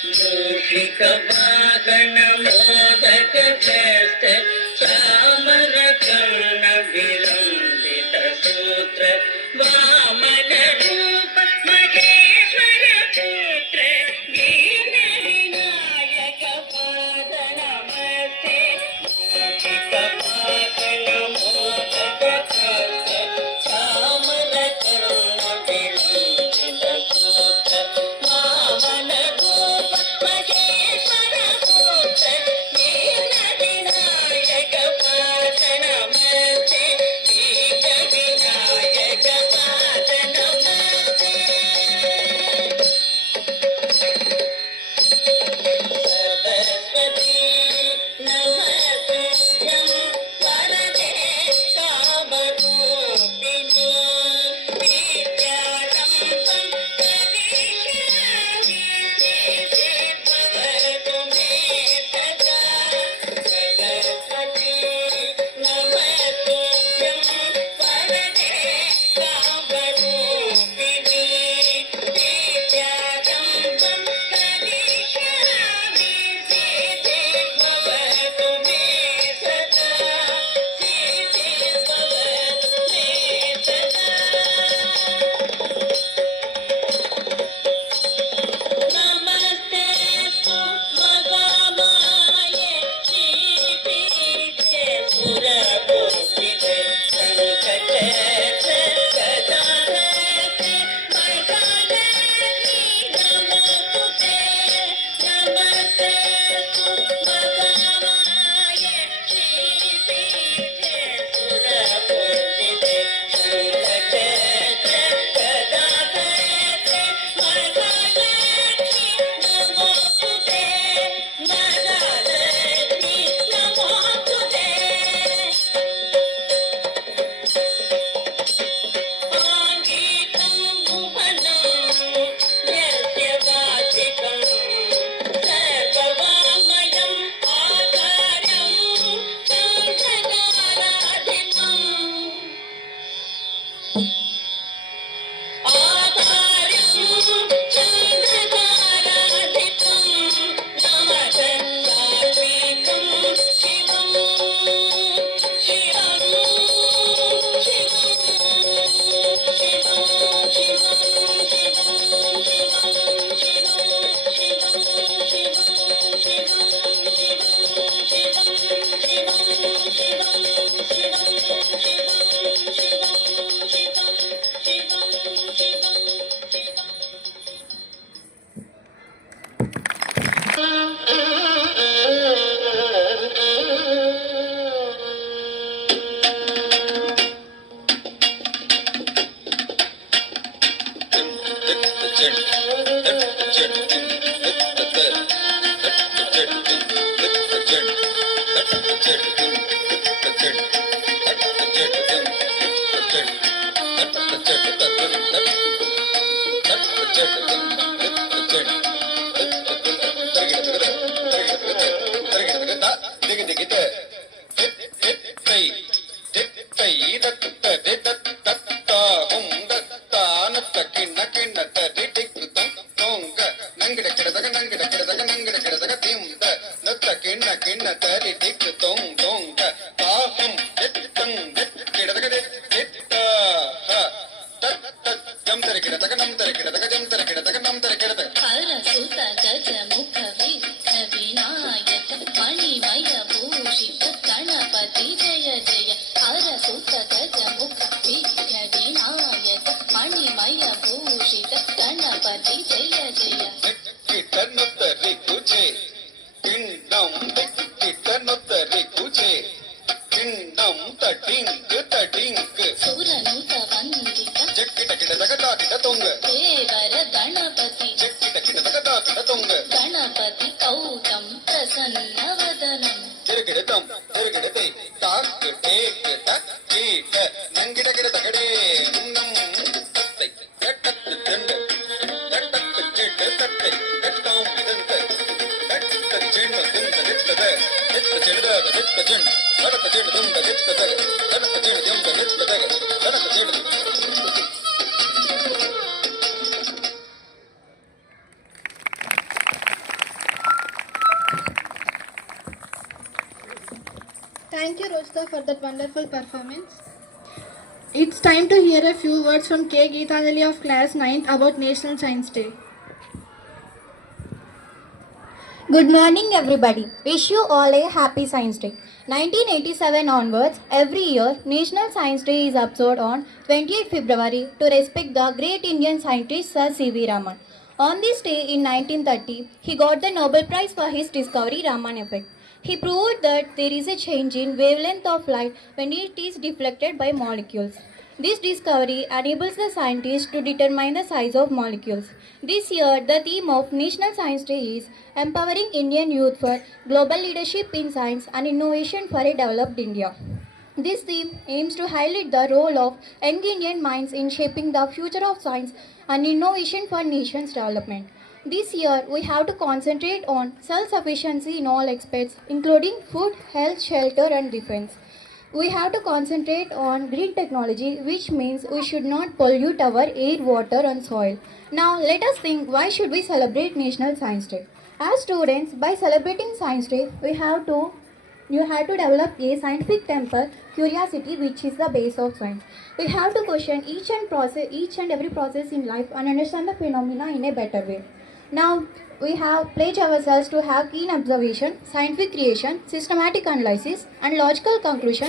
ಮೂಷಿಕ ವಾಹನ ಮೋದಕ ಶ್ರೇಷ್ಠ ಚಾಮರ ಕರ್ಣ ವಿಲಂಬಿತ ಸೂತ್ರ ವಾಮನ ರೂಪ ಮಹೇಶ್ವರ ಪುತ್ರ ದೀನ ವಿನಾಯಕ ಪಾದ ನಮಸ್ತೆ ಮೂಷಿಕ ವಾಹನ ಮೋದಕ ಶ್ರೇಷ್ಠ ಚಾಮರ ಕರ್ಣ ವಿಲಂಬಿತ ಸೂತ್ರ ವಾಮನ ರೂಪ ಮಹೇಶ್ವರ ಪುತ್ರ ದೀನ ವಿನಾಯಕ ಪಾದ ನಮಸ್ತೆ ದೀನ ವಿನಾಯಕ ಪಾದ ನಮಸ್ತೆ सरस्वती नमस्तुभ्यं वरदे कामरूपिणी विद्यारम्भं करिष्यामि भवतु मे सदा सरस्वती नमस्तुभ्यं वरदे कामरूपिणी विद्यारम्भं करिष्यामि भवतु मे सदा भवतु मे सदा नमस्तेऽस्तु महामाये श्रीपीठे सुरपूजिते शङ्खचक्र गदाधरे महालक्ष्मी नमोस्तुते नमस्तेऽस्तु महामाये श्रीपीठे सुरपूजिते शङ्खचक्र गदाधरे महालक्ष्मी नमोस्तुते महालक्ष्मी नमोस्तुते आङ्गीतं भुवनं यस्य वाचिकं सर्ववाङ्मयम् आधारं चन्द्रकाराधिपम् आधारं चन्द्रकाराधिपं नमः सात्विकं शिवं शिवं ಹರಸುತ ಗಜಮುಖ ವಿಘ್ನ ವಿನಾಯಕ ಮಣಿಮಯ ಭೂಷಿತ ಗಣಪತಿ ಜಯ ಜಯ ಹರಸುತ ಗಜಮುಖ ವಿಘ್ನ ವಿನಾಯಕ ಮಣಿಮಯ ಭೂಷಿತ ಗಣಪತಿ ಜಯ ಜಯ ಕಿಟನುತ್ತರಿ ಕುಚೆ ಪಿಂಡಂ ಕಿಟನುತ್ತರಿ ಕುಚೆ ಪಿಂಡಂ ತಟಿಂಕ್ ತಟಿಂಕ್ ಸುರನುತ ವಂದಿತ ಜಕ್ಕಿಟ ಕಿಟದಗದಾಕಿಟ ತೊಂಗ ದೇವರ ಗಣಪತಿ ಜಕ್ಕಿಟ ಕಿಟದಗದಾಕಿಟ ತೊಂಗ ಗಣಪತಿ ಕೌತಂ ಪ್ರಸನ್ನ ವದನಂ ತಿರುಗಿಡತಂ ತಿರುಗಿಡತೆ ತಾಕ್ ಟೇಕ್ ತಕ್ ಕೀಟ ನಂಗಿಡ ಗಿಡದಗಡೆ ನಂ ತತ್ತೈ ಎಟ್ಟತ್ತು ಚೆಂಡ ಎಟ್ಟತ್ತು ಚೆಡ್ಡ ತತ್ತೈ ಎಟ್ಟಾಂ ದಂತ ಎಟ್ಟ ಚೆಂಡ ದುಂತ ದಿತ್ತದ ದಿತ್ತ ಚೆಂಡದ ದಿತ್ತ ಚೆಂಡ ನಡಕ ಚೆಂಡ ದುಂತ ದಿತ್ತದ ನಡಕ ಚೆಂಡ ದುಂತ ದಿತ್ತದ ನಡಕ ಚೆಂಡ Thank you, Roshita, for that wonderful performance. It's time to hear a few words from K. Geetanjali of Class 9th about National Science Day. Good morning, everybody. Wish you all a happy Science Day. 1987 onwards, every year, National Science Day is observed on 28 February to respect the great Indian scientist Sir C.V. Raman. On this day in 1930, he got the Nobel Prize for his discovery Raman effect. He proved that there is a change in wavelength of light when it is deflected by molecules. This discovery enables the scientists to determine the size of molecules. This year, the theme of National Science Day is Empowering Indian Youth for Global Leadership in Science and Innovation for a Developed India. This theme aims to highlight the role of young Indian minds in shaping the future of science and innovation for nation's development. This year, we have to concentrate on self-sufficiency in all aspects, including food, health, shelter, and defense. We have to concentrate on green technology, which means we should not pollute our air, water, and soil. Now, let us think, why should we celebrate National Science Day? As students, by celebrating Science Day, you have to develop a scientific temper, curiosity, which is the base of science. We have to question each and every process in life and understand the phenomena in a better way. Now, we have pledged ourselves to have keen observation, scientific creation, systematic analysis, and logical conclusions